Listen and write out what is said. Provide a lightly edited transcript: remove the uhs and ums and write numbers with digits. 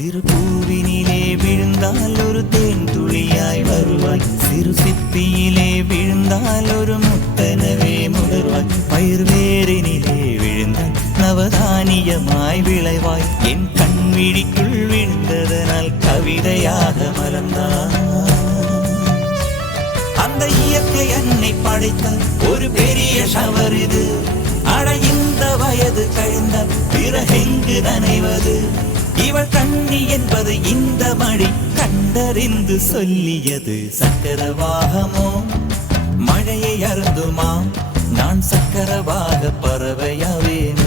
சிறு பூவினிலே விழுந்தால் ஒரு தேன் துளியாய் வருவாய், சிறு சிப்பியிலே விழுந்தால் ஒரு முத்தனவே முடர்வாய், பயிர் வேரினிலே விழுந்தால் நவதானியமாய் விளைவாய், என் கண் விழிக்குள் விழுந்ததனால் கவிதையாக மலர்ந்தாய். அந்த இயற்கை என்னை படைத்த ஒரு பெரிய ஷவர் இது, அட இந்த வயது கழிந்த பிறகெங்கு நனைவது, இவள் கண்ணி என்பது இந்த மழை கண்டறிந்து சொல்லியது. சக்கரவாகமோ மழையை அருந்துமாம், நான் சக்கரவாக பறவையாவேன்.